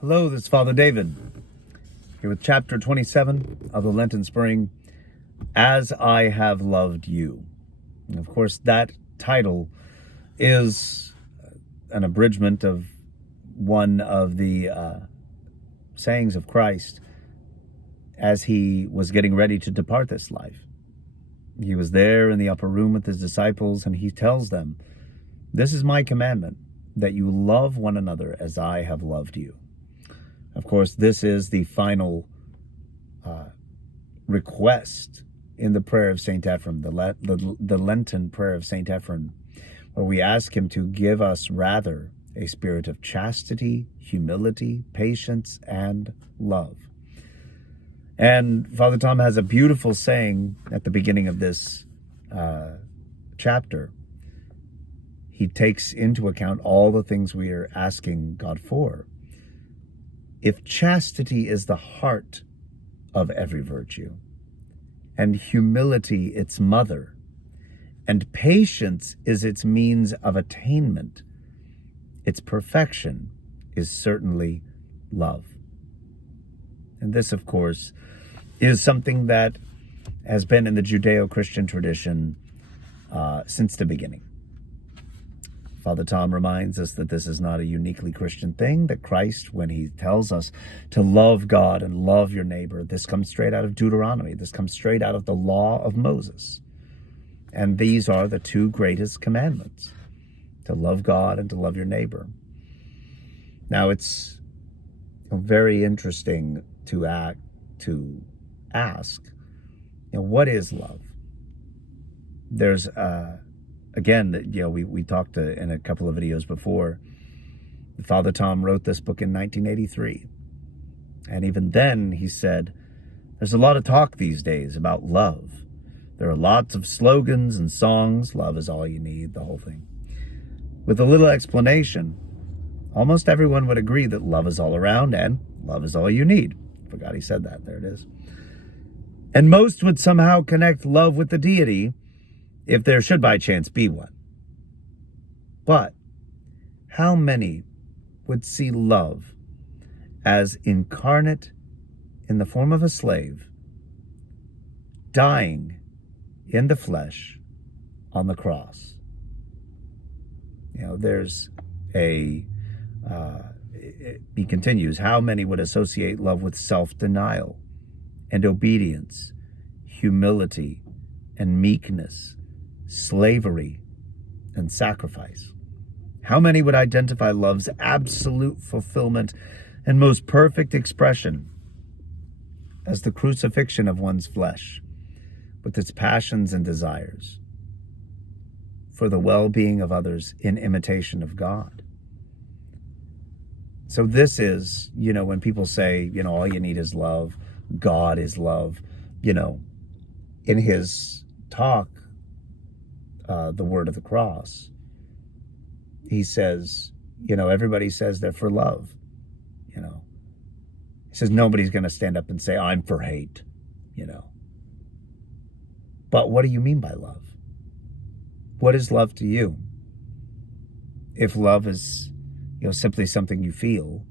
Hello, this is Father David, here with chapter 27 of the Lenten spring, As I Have Loved You. And of course, that title is an abridgment of one of the sayings of Christ as he was getting ready to depart this life. He was there in the upper room with his disciples, and he tells them, "This is my commandment, that you love one another as I have loved you." Of course, this is the final request in the prayer of St. Ephrem, the Lenten prayer of St. Ephrem, where we ask him to give us rather a spirit of chastity, humility, patience, and love. And Father Tom has a beautiful saying at the beginning of this chapter. He takes into account all the things we are asking God for. If chastity is the heart of every virtue, and humility its mother, and patience is its means of attainment, its perfection is certainly love. And this, of course, is something that has been in the Judeo-Christian tradition since the beginning. Father Tom reminds us that this is not a uniquely Christian thing, that Christ, when he tells us to love God and love your neighbor, this comes straight out of Deuteronomy. This comes straight out of the law of Moses. And these are the two greatest commandments, to love God and to love your neighbor. Now, it's very interesting to ask, what is love? There's again, we talked in a couple of videos before. Father Tom wrote this book in 1983. And even then he said, there's a lot of talk these days about love. There are lots of slogans and songs. Love is all you need, the whole thing. With a little explanation, almost everyone would agree that love is all around and love is all you need. Forgot he said that. There it is. And most would somehow connect love with the deity, if there should by chance be one. But how many would see love as incarnate in the form of a slave, dying in the flesh on the cross? There's he continues, how many would associate love with self-denial and obedience, humility and meekness, slavery and sacrifice? How many would identify love's absolute fulfillment and most perfect expression as the crucifixion of one's flesh with its passions and desires for the well-being of others in imitation of God? So this is, when people say, all you need is love, God is love, in his talk, the word of the cross, he says, everybody says they're for love. He says nobody's going to stand up and say, I'm for hate, But what do you mean by love? What is love to you? If love is, simply something you feel,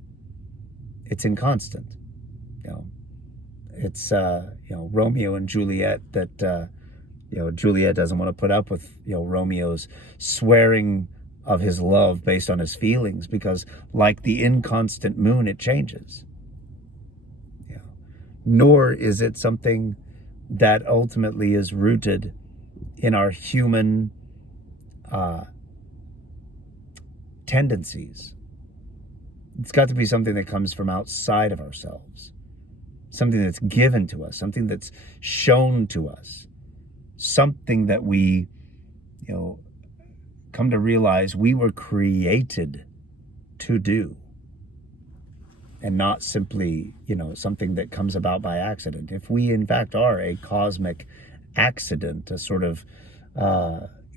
it's inconstant. It's, Romeo and Juliet that, Juliet doesn't want to put up with, Romeo's swearing of his love based on his feelings, because like the inconstant moon, it changes. Nor is it something that ultimately is rooted in our human tendencies. It's got to be something that comes from outside of ourselves, something that's given to us, something that's shown to us, something that we, come to realize we were created to do, and not simply, something that comes about by accident. If we, in fact, are a cosmic accident, a sort of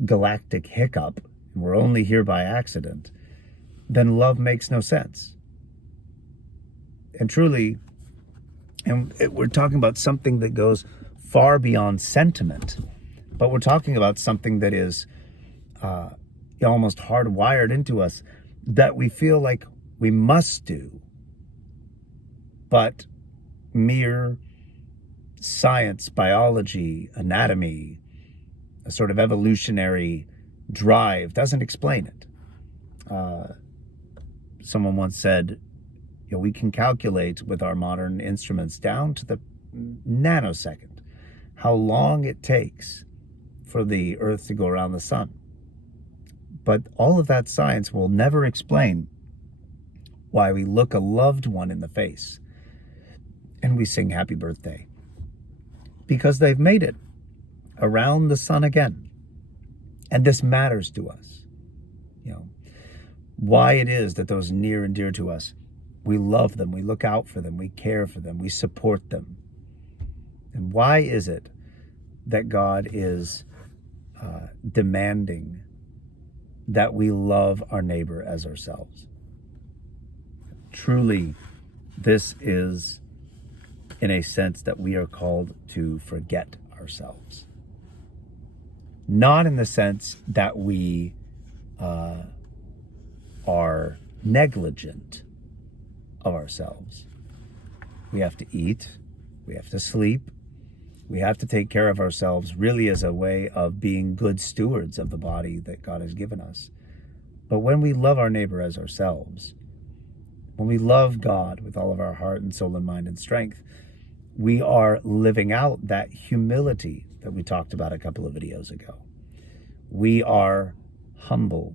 galactic hiccup, and we're only here by accident, then love makes no sense. And truly, we're talking about something that goes far beyond sentiment, but we're talking about something that is almost hardwired into us, that we feel like we must do But mere science, biology, anatomy, a sort of evolutionary drive doesn't explain it. Someone once said, we can calculate with our modern instruments down to the nanosecond how long it takes for the Earth to go around the sun. But all of that science will never explain why we look a loved one in the face and we sing happy birthday. Because they've made it around the sun again. And this matters to us. Why it is that those near and dear to us, we love them, we look out for them, we care for them, we support them. And why is it that God is demanding that we love our neighbor as ourselves? Truly, this is in a sense that we are called to forget ourselves. Not in the sense that we are negligent of ourselves. We have to eat, we have to sleep, we have to take care of ourselves really as a way of being good stewards of the body that God has given us. But when we love our neighbor as ourselves, when we love God with all of our heart and soul and mind and strength, we are living out that humility that we talked about a couple of videos ago. We are humble.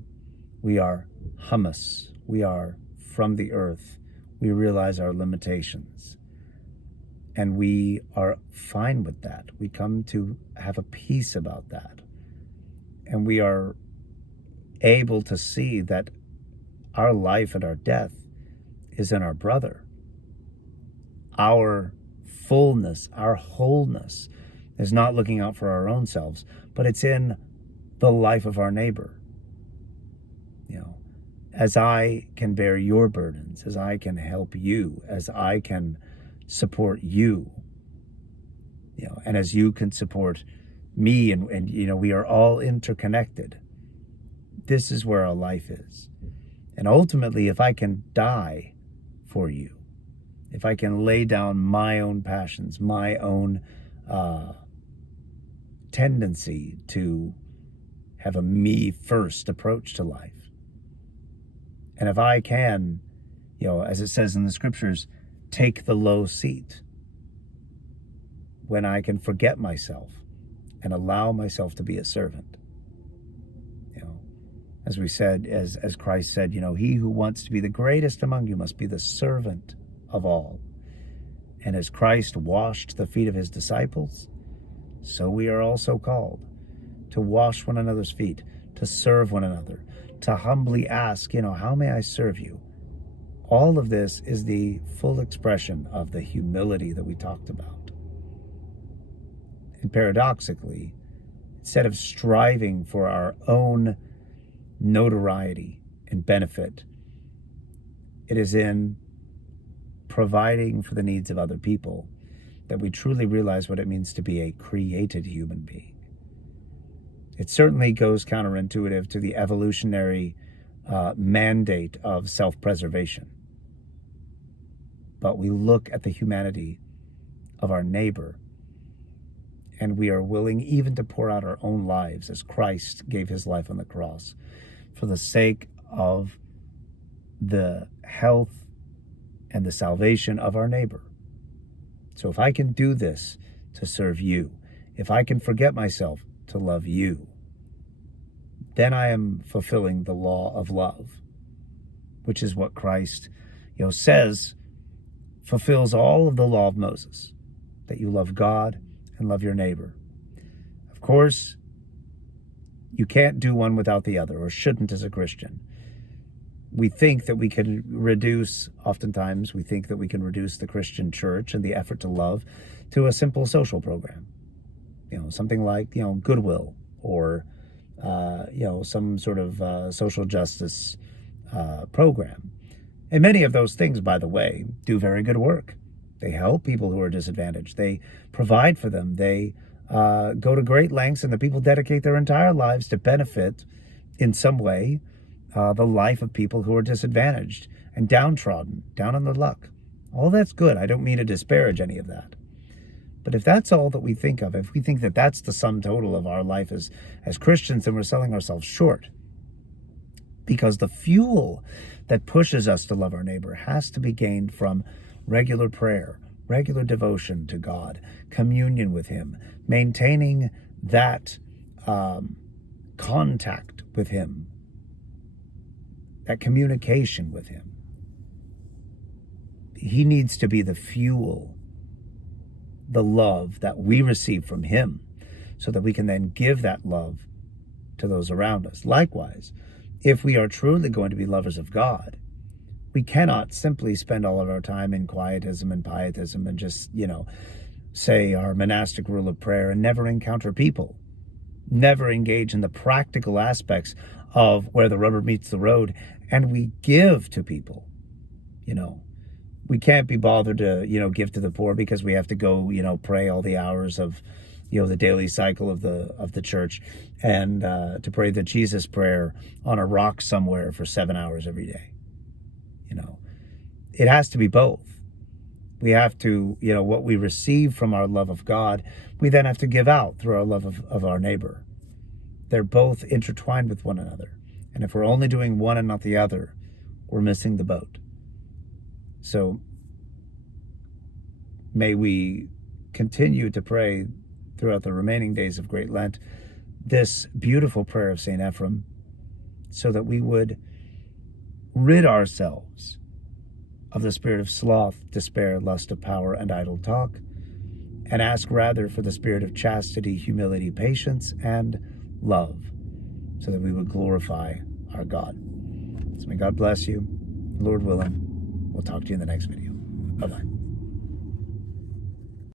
We are hummus. We are from the earth. We realize our limitations. And we are fine with that. We come to have a peace about that. And we are able to see that our life and our death is in our brother. Our fullness, our wholeness is not looking out for our own selves, but it's in the life of our neighbor. As I can bear your burdens, as I can help you, as I can support you, and as you can support me, and we are all interconnected. This is where our life is. And ultimately, if I can die for you, if I can lay down my own passions, my own tendency to have a me-first approach to life, and if I can, as it says in the scriptures, take the low seat, when I can forget myself and allow myself to be a servant. As we said, as Christ said, he who wants to be the greatest among you must be the servant of all. And as Christ washed the feet of his disciples, so we are also called to wash one another's feet, to serve one another, to humbly ask, how may I serve you? All of this is the full expression of the humility that we talked about. And paradoxically, instead of striving for our own notoriety and benefit, it is in providing for the needs of other people that we truly realize what it means to be a created human being. It certainly goes counterintuitive to the evolutionary mandate of self-preservation. But we look at the humanity of our neighbor, and we are willing even to pour out our own lives as Christ gave his life on the cross for the sake of the health and the salvation of our neighbor. So if I can do this to serve you, if I can forget myself to love you, then I am fulfilling the law of love, which is what Christ, says fulfills all of the law of Moses, that you love God and love your neighbor. Of course, you can't do one without the other, or shouldn't as a Christian. We think that we can oftentimes we think that we can reduce the Christian church and the effort to love to a simple social program. Something like, Goodwill, or, some sort of social justice program. And many of those things, by the way, do very good work. They help people who are disadvantaged. They provide for them. They go to great lengths, and the people dedicate their entire lives to benefit in some way the life of people who are disadvantaged and downtrodden, down on their luck, All that's good. I don't mean to disparage any of that. But if that's all that we think of, if we think that that's the sum total of our life as Christians, then we're selling ourselves short. Because the fuel that pushes us to love our neighbor has to be gained from regular prayer, regular devotion to God, communion with Him, maintaining that contact with Him, that communication with Him. He needs to be the fuel, the love that we receive from Him, so that we can then give that love to those around us. Likewise, if we are truly going to be lovers of God, we cannot simply spend all of our time in quietism and pietism and just, say our monastic rule of prayer and never encounter people, never engage in the practical aspects of where the rubber meets the road, and we give to people. We can't be bothered to, give to the poor because we have to go, pray all the hours of, the daily cycle of the church, and to pray the Jesus prayer on a rock somewhere for 7 hours every day. It has to be both. We have to, what we receive from our love of God, we then have to give out through our love of our neighbor. They're both intertwined with one another. And if we're only doing one and not the other, we're missing the boat. So may we continue to pray throughout the remaining days of Great Lent this beautiful prayer of St. Ephrem, so that we would rid ourselves of the spirit of sloth, despair, lust of power, and idle talk, and ask rather for the spirit of chastity, humility, patience, and love, so that we would glorify our God. So may God bless you. Lord willing, we'll talk to you in the next video. Bye-bye.